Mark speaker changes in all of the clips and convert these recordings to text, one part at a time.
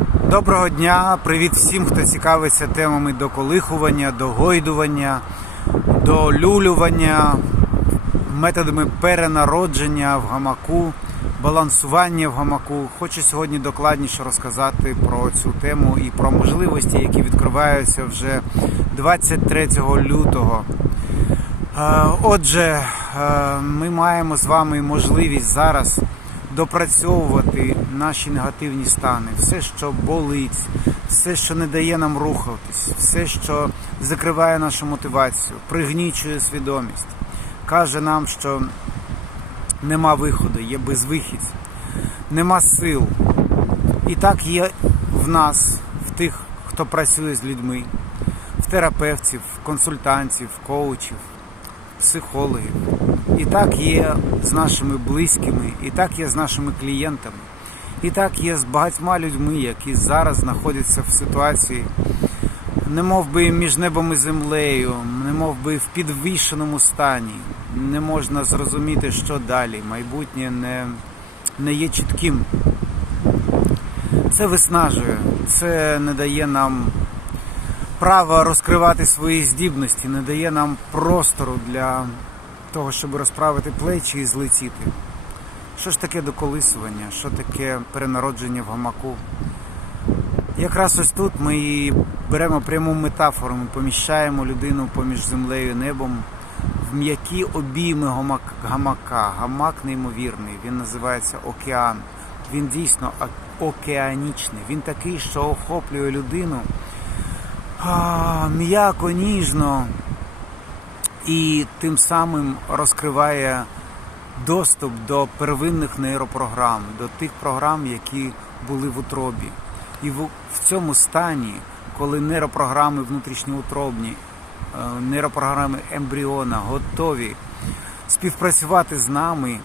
Speaker 1: Доброго дня, привіт всім, хто цікавиться темами доколихування, догойдування, долюлювання, методами перенародження в гамаку, балансування в гамаку. Хочу сьогодні докладніше розказати про цю тему і про можливості, які відкриваються вже 23 лютого. Е, Отже, е, ми маємо з вами можливість зараз допрацьовувати наші негативні стани, все, що болить, все, що не дає нам рухатись, все, що закриває нашу мотивацію, пригнічує свідомість, каже нам, що нема виходу, є безвихідь, нема сил. І так є в нас, в тих, хто працює з людьми, в терапевтів, консультантів, коучів, психологів. І так є з нашими близькими, і так є з нашими клієнтами, і так є з багатьма людьми, які зараз знаходяться в ситуації, не мов би між небом і землею, не мов би в підвішеному стані. Не можна зрозуміти, що далі. Майбутнє не, не є чітким. Це виснажує, це не дає нам права розкривати свої здібності, не дає нам простору для того, щоб розправити плечі і злетіти. Що ж таке доколисування, що таке перенародження в гамаку? Якраз ось тут ми беремо пряму метафору, ми поміщаємо людину поміж землею і небом в м'які обійми гамак- гамака. Гамак неймовірний, він називається океан. Він дійсно океанічний. Він такий, що охоплює людину м'яко, ніжно і тим самим розкриває доступ до первинних нейропрограм, до тих програм, які були в утробі. І в, цьому стані, коли нейропрограми внутрішньоутробні, е, нейропрограми ембріона готові співпрацювати з нами,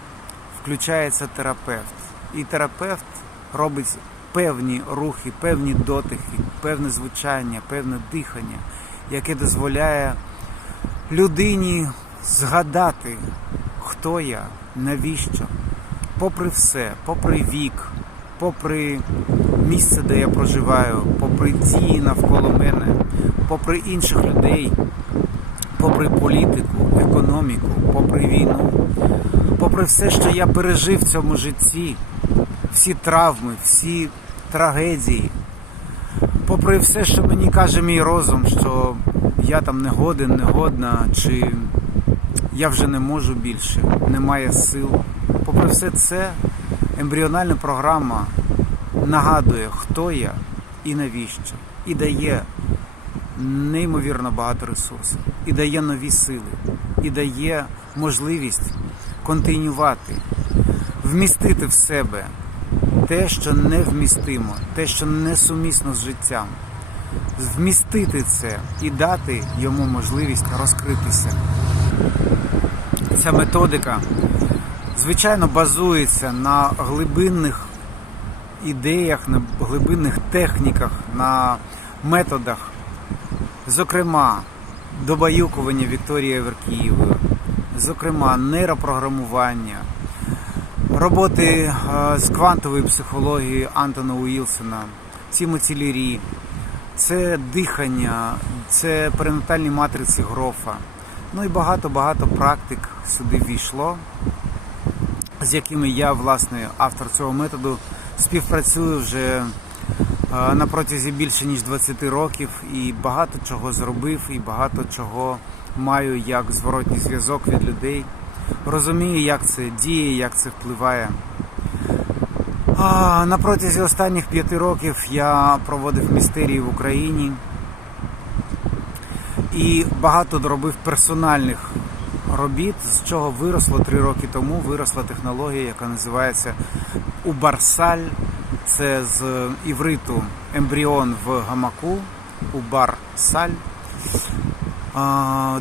Speaker 1: включається терапевт. І терапевт робить певні рухи, певні дотихи, певне звучання, певне дихання, яке дозволяє людині згадати, хто я, навіщо, попри все, попри вік, попри місце, де я проживаю, попри дії навколо мене, попри інших людей, попри політику, економіку, попри війну, попри все, що я пережив в цьому житті, всі травми, всі трагедії, попри все, що мені каже мій розум, що я там не годен, не годна, чи я вже не можу більше, немає сил. Попри все це, ембріональна програма нагадує, хто я і навіщо, і дає неймовірно багато ресурсів, і дає нові сили, і дає можливість континювати, вмістити в себе те, що невмістимо, те, що несумісно з життям, вмістити це і дати йому можливість розкритися. Ця методика, звичайно, базується на глибинних ідеях, на глибинних техніках, на методах, зокрема, добаюкування Вікторії Веркієвої, зокрема, нейропрограмування, роботи е, з квантової психології Антона Уілсона, Тімоті Лірі, це дихання, це перинатальні матриці Грофа. Ну і багато-багато практик сюди війшло, з якими я, власне, автор цього методу, співпрацюю вже е, на протязі більше ніж 20 років і багато чого зробив, і багато чого маю як зворотній зв'язок від людей. Розумію, як це діє, як це впливає. На протязі останніх п'яти років я проводив містерії в Україні і багато доробив персональних робіт, з чого виросло три роки тому. Виросла технологія, яка називається Убарсаль. Це з івриту ембріон в гамаку. Убарсаль.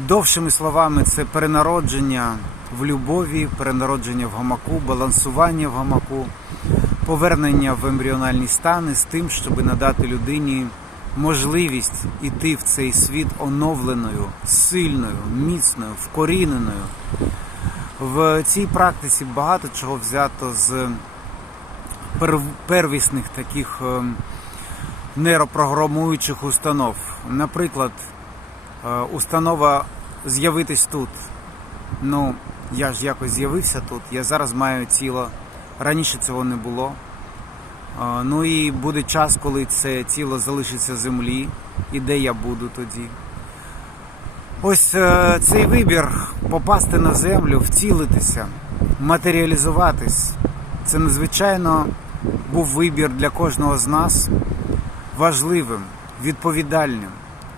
Speaker 1: Довшими словами, це перенародження в любові, перенародження в гамаку, балансування в гамаку, повернення в ембріональні стани з тим, щоб надати людині можливість іти в цей світ оновленою, сильною, міцною, вкоріненою. В цій практиці багато чого взято з первісних таких ем, нейропрограмуючих установ. Наприклад, е, установа з'явитись тут. Ну, я ж якось з'явився тут, я зараз маю тіло. Раніше цього не було. Ну і буде час, коли це тіло залишиться землі, і де я буду тоді. Ось е, цей вибір попасти на землю, втілитися, матеріалізуватись. Це надзвичайно був вибір для кожного з нас важливим, відповідальним.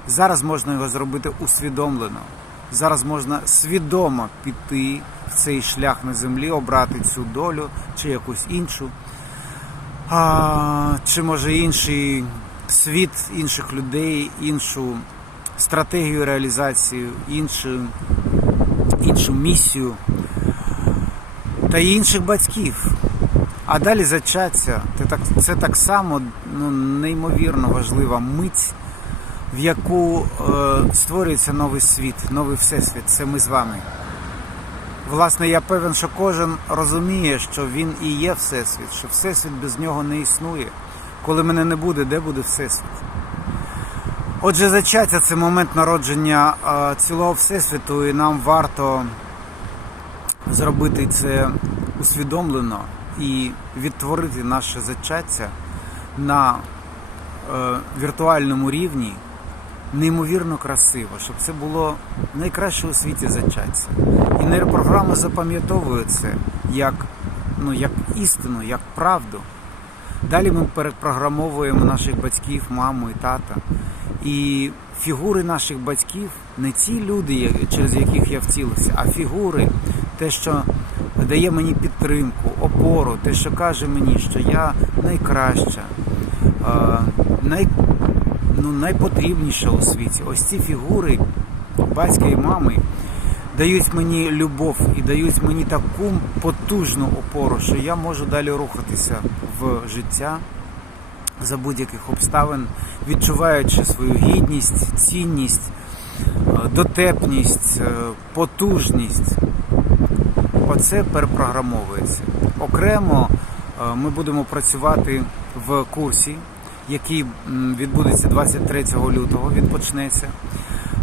Speaker 1: Зараз можна його зробити усвідомлено. Зараз можна свідомо піти в цей шлях на землі, обрати цю долю чи якусь іншу, а, чи може інший світ інших людей, іншу стратегію реалізації, іншу, іншу місію та інших батьків. А далі зачаття це так, само ну, неймовірно важлива мить, в яку е, створюється новий світ, новий всесвіт. Це ми з вами. Власне, я певен, що кожен розуміє, що він і є всесвіт, що всесвіт без нього не існує. Коли мене не буде, де буде всесвіт? Отже, зачаття це момент народження е, цілого всесвіту, і нам варто зробити це усвідомлено і відтворити наше зачаття на е, віртуальному рівні неймовірно красиво, щоб це було найкраще у світі зачаття. І нейропрограма запам'ятовує це як, ну, як істину, як правду. Далі ми перепрограмовуємо наших батьків, маму і тата. І фігури наших батьків не ті люди, через яких я втілився, а фігури, те, що дає мені підтримку, опору, те, що каже мені, що я найкраща, най, ну, найпотрібніша у світі. Ось ці фігури батька і мами дають мені любов і дають мені таку потужну опору, що я можу далі рухатися в життя за будь-яких обставин, відчуваючи свою гідність, цінність, е, дотепність, е, потужність. Оце перепрограмовується. Окремо е, ми будемо працювати в курсі, який відбудеться 23 лютого. Він почнеться.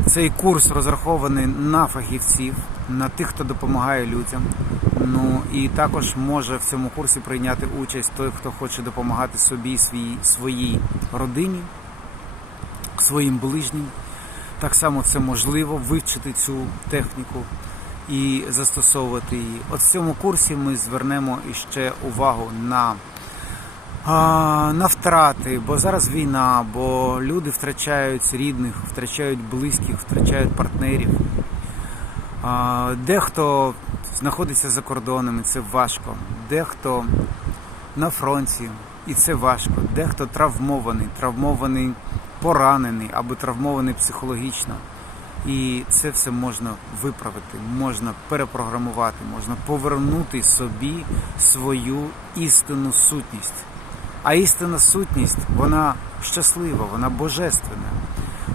Speaker 1: Цей курс розрахований на фахівців, на тих, хто допомагає людям. Ну і також може в цьому курсі прийняти участь той, хто хоче допомагати собі, свій, своїй родині, своїм ближнім. Так само це можливо вивчити цю техніку і застосовувати її. От в цьому курсі ми звернемо іще увагу на, на втрати, бо зараз війна, бо люди втрачають рідних, втрачають близьких, втрачають партнерів. Дехто знаходиться за кордонами, це важко. Дехто на фронті, і це важко. Дехто травмований, травмований, поранений або травмований психологічно. І це все можна виправити, можна перепрограмувати, можна повернути собі свою істинну сутність. А істинна сутність, вона щаслива, вона божественна,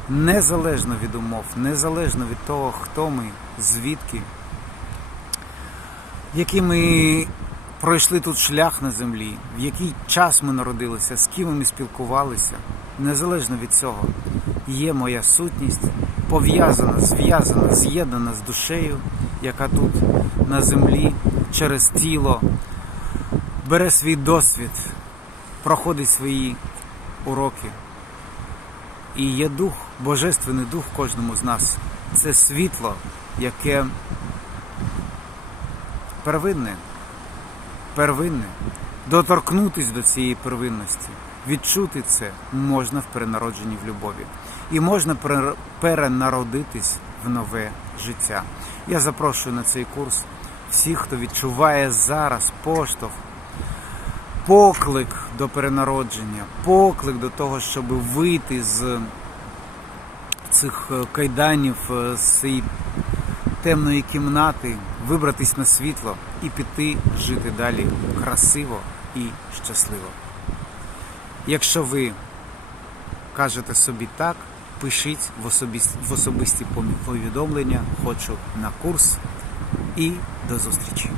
Speaker 1: незалежно від умов, незалежно від того, хто ми, звідки, який ми пройшли тут шлях на землі, в який час ми народилися, з ким ми спілкувалися, незалежно від цього, є моя сутність, пов'язана, зв'язана, з'єднана з душею, яка тут на землі через тіло бере свій досвід, проходить свої уроки. І є дух, божественний дух кожному з нас. Це світло, яке первинне, первинне. Доторкнутись до цієї первинності, відчути це можна в перенародженні в любові. І можна перенародитись в нове життя. Я запрошую на цей курс всіх, хто відчуває зараз поштовх, поклик до перенародження, поклик до того, щоб вийти з цих е, кайданів, е, з цієї темної кімнати, вибратись на світло і піти жити далі красиво і щасливо. Якщо ви кажете собі так, пишіть в особисті, в особисті повідомлення, хочу на курс і до зустрічі.